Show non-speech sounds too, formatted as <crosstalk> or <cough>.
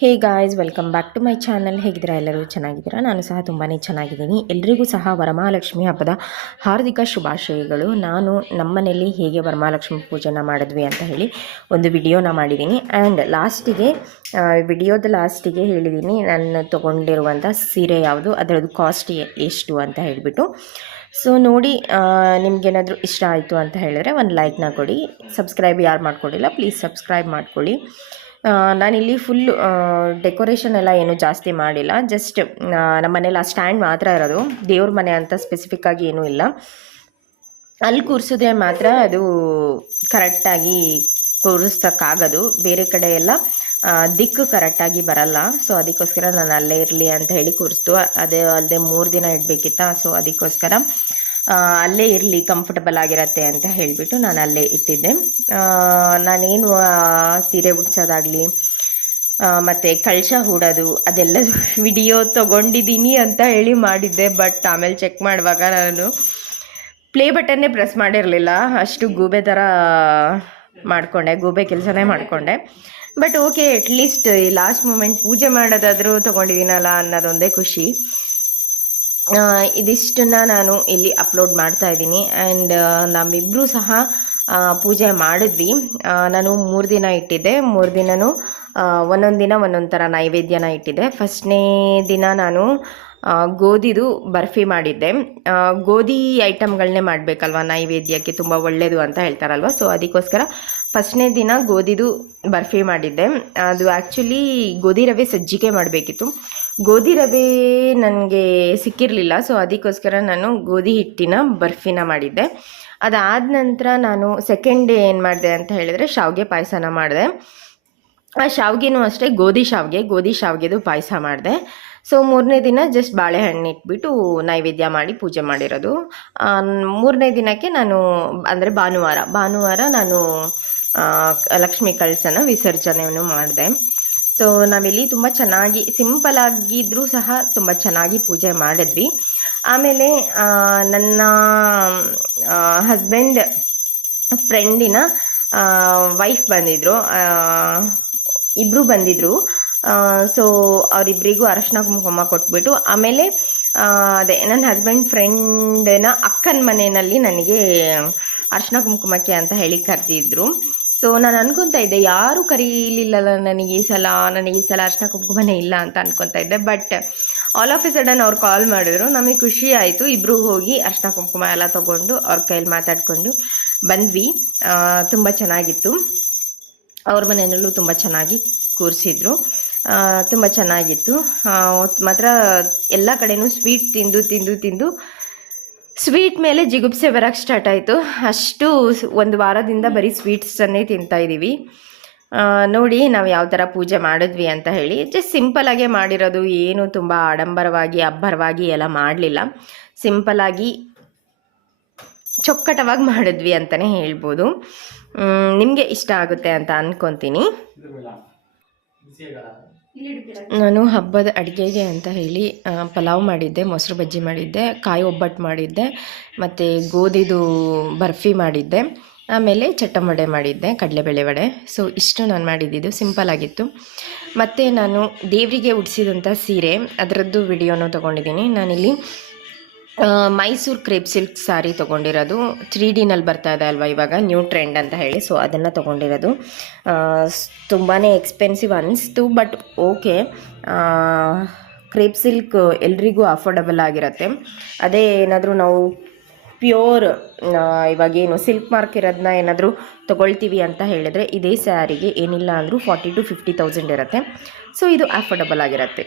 Hey guys, welcome back to my channel. ಹೇಗಿದ್ದೀರಾ? ಎಲ್ಲರೂ ಚೆನ್ನಾಗಿದ್ದೀರಾ? ನಾನು ಸಹ ತುಂಬಾ ಚೆನ್ನಾಗಿದ್ದೀನಿ. ಎಲ್ರಿಗೂ ಸಹ ವರಮಹಾಲಕ್ಷ್ಮಿ ಹಬ್ಬದ ಹಾರ್ದಿಕ ಶುಭಾಶಯಗಳು. ನಾನು ನಮ್ಮನೇಲಿ ಹೇಗೆ ವರಮಹಾಲಕ್ಷ್ಮಿ ಪೂಜೆನ ಮಾಡಿದ್ವಿ ಅಂತ ಹೇಳಿ ಒಂದು ವಿಡಿಯೋನ ಮಾಡಿದ್ದೀನಿ. ಆ್ಯಂಡ್ ಲಾಸ್ಟಿಗೆ ವಿಡಿಯೋದ ಲಾಸ್ಟಿಗೆ ಹೇಳಿದ್ದೀನಿ, ನಾನು ತೊಗೊಂಡಿರುವಂಥ ಸೀರೆ ಯಾವುದು, ಅದರದ್ದು ಕಾಸ್ಟ್ ಎಷ್ಟು ಅಂತ ಹೇಳಿಬಿಟ್ಟು. ಸೊ, ನೋಡಿ ನಿಮಗೇನಾದರೂ ಇಷ್ಟ ಆಯಿತು ಅಂತ ಹೇಳಿದ್ರೆ ಒಂದು ಲೈಕ್ನ ಕೊಡಿ. ಸಬ್ಸ್ಕ್ರೈಬ್ ಯಾರು ಮಾಡ್ಕೊಂಡಿಲ್ಲ, ಪ್ಲೀಸ್ ಸಬ್ಸ್ಕ್ರೈಬ್ ಮಾಡ್ಕೊಳ್ಳಿ. ನಾನಿಲ್ಲಿ ಫುಲ್ ಡೆಕೋರೇಷನ್ ಎಲ್ಲ ಏನು ಜಾಸ್ತಿ ಮಾಡಿಲ್ಲ. ಜಸ್ಟ್ ನಮ್ಮ ಮನೇಲಿ ಆ ಸ್ಟ್ಯಾಂಡ್ ಮಾತ್ರ ಇರೋದು. ದೇವ್ರ ಮನೆ ಅಂತ ಸ್ಪೆಸಿಫಿಕ್ ಆಗಿ ಏನೂ ಇಲ್ಲ. ಅಲ್ಲಿ ಕೂರಿಸಿದ್ರೆ ಮಾತ್ರ ಅದು ಕರೆಕ್ಟಾಗಿ ಕೂರಿಸೋಕ್ಕಾಗೋದು. ಬೇರೆ ಕಡೆ ಎಲ್ಲ ದಿಕ್ಕು ಕರೆಕ್ಟಾಗಿ ಬರಲ್ಲ. ಸೊ ಅದಕ್ಕೋಸ್ಕರ ನಾನು ಅಲ್ಲೇ ಇರಲಿ ಅಂತ ಹೇಳಿ ಕೂರಿಸ್ತು ಅದೇ ಅಲ್ಲದೆ ಮೂರು ದಿನ ಇಡಬೇಕಿತ್ತ? ಸೊ ಅದಕ್ಕೋಸ್ಕರ ಅಲ್ಲೇ ಇರಲಿ ಕಂಫರ್ಟಬಲ್ ಆಗಿರತ್ತೆ ಅಂತ ಹೇಳಿಬಿಟ್ಟು ನಾನು ಅಲ್ಲೇ ಇಟ್ಟಿದ್ದೆ. ನಾನೇನು ಸೀರೆ ಉಡ್ಸೋದಾಗಲಿ ಮತ್ತು ಕಳಶ ಹೂಡೋದು, ಅದೆಲ್ಲ <laughs> ವಿಡಿಯೋ ತೊಗೊಂಡಿದ್ದೀನಿ ಅಂತ ಹೇಳಿ ಮಾಡಿದ್ದೆ ಬಟ್ ಆಮೇಲೆ ಚೆಕ್ ಮಾಡುವಾಗ ನಾನು ಪ್ಲೇ ಬಟನ್ನೇ ಪ್ರೆಸ್ ಮಾಡಿರಲಿಲ್ಲ. ಅಷ್ಟು ಗೂಬೆ ಥರ ಮಾಡಿಕೊಂಡೆ, ಗೂಬೆ ಕೆಲಸನೇ ಮಾಡಿಕೊಂಡೆ. ಬಟ್ ಓಕೆ ಅಟ್ಲೀಸ್ಟ್ ಈ ಲಾಸ್ಟ್ ಮೂಮೆಂಟ್ ಪೂಜೆ ಮಾಡೋದಾದರೂ ತೊಗೊಂಡಿದ್ದೀನಲ್ಲ ಅನ್ನೋದೊಂದೇ ಖುಷಿ. ಇದಿಷ್ಟನ್ನ ನಾನು ಇಲ್ಲಿ ಅಪ್ಲೋಡ್ ಮಾಡ್ತಾ ಇದ್ದೀನಿ. ಆ್ಯಂಡ್ ನಮ್ಮಿಬ್ಬರೂ ಸಹ ಪೂಜೆ ಮಾಡಿದ್ವಿ. ನಾನು ಮೂರು ದಿನ ಇಟ್ಟಿದ್ದೆ. ಮೂರು ದಿನವೂ ಒಂದೊಂದು ದಿನ ಒಂದೊಂದು ಥರ ನೈವೇದ್ಯನ ಇಟ್ಟಿದ್ದೆ. ಫಸ್ಟ್ನೇ ದಿನ ನಾನು ಗೋಧಿದು ಬರ್ಫಿ ಮಾಡಿದ್ದೆ. ಗೋಧಿ ಐಟಮ್ಗಳನ್ನೇ ಮಾಡಬೇಕಲ್ವ? ನೈವೇದ್ಯಕ್ಕೆ ತುಂಬ ಒಳ್ಳೆಯದು ಅಂತ ಹೇಳ್ತಾರಲ್ವ? ಸೊ ಅದಕ್ಕೋಸ್ಕರ ಫಸ್ಟ್ನೇ ದಿನ ಗೋಧಿದು ಬರ್ಫಿ ಮಾಡಿದ್ದೆ. ಅದು ಆ್ಯಕ್ಚುಲಿ ಗೋಧಿ ರವೆ ಸಜ್ಜಿಗೆ ಮಾಡಬೇಕಿತ್ತು. ಗೋಧಿ ರವೆ ನನಗೆ ಸಿಕ್ಕಿರಲಿಲ್ಲ ಸೊ ಅದಕ್ಕೋಸ್ಕರ ನಾನು ಗೋಧಿ ಹಿಟ್ಟಿನ ಬರ್ಫಿನ ಮಾಡಿದ್ದೆ. ಅದಾದ ನಂತರ ನಾನು ಸೆಕೆಂಡ್ ಡೇ ಏನು ಮಾಡಿದೆ ಅಂತ ಹೇಳಿದರೆ ಶಾವಿಗೆ ಪಾಯಸನ ಮಾಡಿದೆ. ಆ ಶಾವಿಗೆನೂ ಅಷ್ಟೇ ಗೋಧಿ ಶಾವಿಗೆ, ಗೋಧಿ ಶಾವಿಗೆದು ಪಾಯಸ ಮಾಡಿದೆ. ಸೊ ಮೂರನೇ ದಿನ ಜಸ್ಟ್ ಬಾಳೆಹಣ್ಣು ಇಟ್ಬಿಟ್ಟು ನೈವೇದ್ಯ ಮಾಡಿ ಪೂಜೆ ಮಾಡಿರೋದು. ಮೂರನೇ ದಿನಕ್ಕೆ ನಾನು, ಅಂದರೆ ಭಾನುವಾರ ಭಾನುವಾರ ನಾನು ಲಕ್ಷ್ಮೀ ಕಳಸನ ವಿಸರ್ಜನೆಯನ್ನು ಮಾಡಿದೆ. ಸೊ ನಾವಿಲ್ಲಿ ತುಂಬ ಚೆನ್ನಾಗಿ ಸಿಂಪಲ್ ಆಗಿದ್ರೂ ಸಹ ತುಂಬ ಚೆನ್ನಾಗಿ ಪೂಜೆ ಮಾಡಿದ್ವಿ. ಆಮೇಲೆ ನನ್ನ ಹಸ್ಬೆಂಡ್ ಫ್ರೆಂಡಿನ ವೈಫ್ ಬಂದಿದ್ರು. ಇಬ್ಬರು ಬಂದಿದ್ರು. ಸೊ ಅವರಿಬ್ಬರಿಗೂ ಅರಶಿನ ಕುಂಕುಮ ಕೊಟ್ಬಿಟ್ಟು, ಆಮೇಲೆ ಅದೇ, ನನ್ನ ಹಸ್ಬೆಂಡ್ ಫ್ರೆಂಡಿನ ಅಕ್ಕನ ಮನೆಯಲ್ಲಿ ನನಗೆ ಅರಶಿನ ಕುಂಕುಮಕ್ಕೆ ಅಂತ ಹೇಳಿ ಕರೆದಿದ್ರು. ಸೊ ನಾನು ಅನ್ಕೊತಾ ಇದ್ದೆ, ಯಾರು ಕರೀಲಿಲ್ಲಲ್ಲ ನನಗೆ ಈ ಸಲ, ನನಗೆ ಈ ಸಲ ಅರ್ಶನ ಕುಂಕುಮನೇ ಇಲ್ಲ ಅಂತ ಅನ್ಕೊತಾ ಇದ್ದೆ but all of a sudden ಅವ್ರು ಕಾಲ್ ಮಾಡಿದ್ರು, ನಮಗೆ ಖುಷಿ ಆಯಿತು ಇಬ್ಬರು ಹೋಗಿ ಅರ್ಶನ ಕುಂಕುಮ ಎಲ್ಲ ತೊಗೊಂಡು ಅವ್ರ ಕೈಯಲ್ಲಿ ಮಾತಾಡಿಕೊಂಡು ಬಂದ್ವಿ. ತುಂಬ ಚೆನ್ನಾಗಿತ್ತು. ಅವ್ರ ಮನೆಯಲ್ಲೂ ತುಂಬ ಚೆನ್ನಾಗಿ ಕೂರಿಸಿದ್ರು. ತುಂಬ ಚೆನ್ನಾಗಿತ್ತು. ಮಾತ್ರ ಎಲ್ಲ ಕಡೆನೂ ಸ್ವೀಟ್ ತಿಂದು ತಿಂದು ತಿಂದು ಸ್ವೀಟ್ ಮೇಲೆ ಜಿಗುಪ್ಸೆ ಬರೋಕ್ಕೆ ಸ್ಟಾರ್ಟ್ ಆಯಿತು. ಅಷ್ಟು ಒಂದು ವಾರದಿಂದ ಬರೀ ಸ್ವೀಟ್ಸನ್ನೇ ತಿಂತಾ ಇದ್ದೀವಿ ನೋಡಿ ನಾವು ಯಾವ ಥರ ಪೂಜೆ ಮಾಡಿದ್ವಿ ಅಂತ ಹೇಳಿ. ಜಸ್ಟ್ ಸಿಂಪಲಾಗೇ ಮಾಡಿರೋದು. ಏನು ತುಂಬ ಆಡಂಬರವಾಗಿ, ಅಬ್ಬರವಾಗಿ ಎಲ್ಲ ಮಾಡಲಿಲ್ಲ. ಸಿಂಪಲಾಗಿ ಚೊಕ್ಕಟವಾಗಿ ಮಾಡಿದ್ವಿ ಅಂತಲೇ ಹೇಳ್ಬೋದು. ನಿಮಗೆ ಇಷ್ಟ ಆಗುತ್ತೆ ಅಂತ ಅಂದ್ಕೊತೀನಿ ನಾನು ಹಬ್ಬದ ಅಡುಗೆಗೆ ಅಂತ ಹೇಳಿ ಪಲಾವ್ ಮಾಡಿದ್ದೆ, ಮೊಸರು ಬಜ್ಜಿ ಮಾಡಿದ್ದೆ, ಕಾಯಿ ಒಬ್ಬಟ್ಟು ಮಾಡಿದ್ದೆ, ಮತ್ತು ಗೋಧಿದು ಬರ್ಫಿ ಮಾಡಿದ್ದೆ, ಆಮೇಲೆ ಚಟ್ಟಂಬಡೆ ಮಾಡಿದ್ದೆ, ಕಡಲೆಬೇಳೆ ವಡೆ. ಸೊ ಇಷ್ಟು ನಾನು ಮಾಡಿದ್ದಿದ್ದು, ಸಿಂಪಲ್ ಆಗಿತ್ತು. ಮತ್ತು ನಾನು ದೇವರಿಗೆ ಉಡಿಸಿದಂಥ ಸೀರೆ, ಅದರದ್ದು ವಿಡಿಯೋನೂ ತೊಗೊಂಡಿದ್ದೀನಿ. ನಾನಿಲ್ಲಿ ಮೈಸೂರು ಕ್ರೇಪ್ ಸಿಲ್ಕ್ ಸಾರಿ ತೊಗೊಂಡಿರೋದು ತ್ರೀ ಡಿನಲ್ಲಿ ಬರ್ತಾ ಇದೆ ಅಲ್ವಾ ಇವಾಗ ನ್ಯೂ ಟ್ರೆಂಡ್ ಅಂತ ಹೇಳಿ. ಸೊ ಅದನ್ನು ತೊಗೊಂಡಿರೋದು. ತುಂಬಾ ಎಕ್ಸ್ಪೆನ್ಸಿವ್ ಅನಿಸ್ತು ಬಟ್ ಓಕೆ ಕ್ರೇಪ್ ಸಿಲ್ಕ್ ಎಲ್ರಿಗೂ ಅಫೋರ್ಡಬಲ್ ಆಗಿರುತ್ತೆ. ಅದೇ ಏನಾದರೂ ನಾವು ಪ್ಯೂರ್ ಇವಾಗೇನು ಸಿಲ್ಕ್ ಮಾರ್ಕ್ ಇರೋದನ್ನ ಏನಾದರೂ ತೊಗೊಳ್ತೀವಿ ಅಂತ ಹೇಳಿದ್ರೆ ಇದೇ ಸ್ಯಾರಿಗೆ ಏನಿಲ್ಲ ಅಂದರೂ ಫಾರ್ಟಿ ಟು ಫಿಫ್ಟಿ ತೌಸಂಡ್ ಇರುತ್ತೆ. ಸೊ ಇದು ಅಫೋರ್ಡಬಲ್ ಆಗಿರುತ್ತೆ.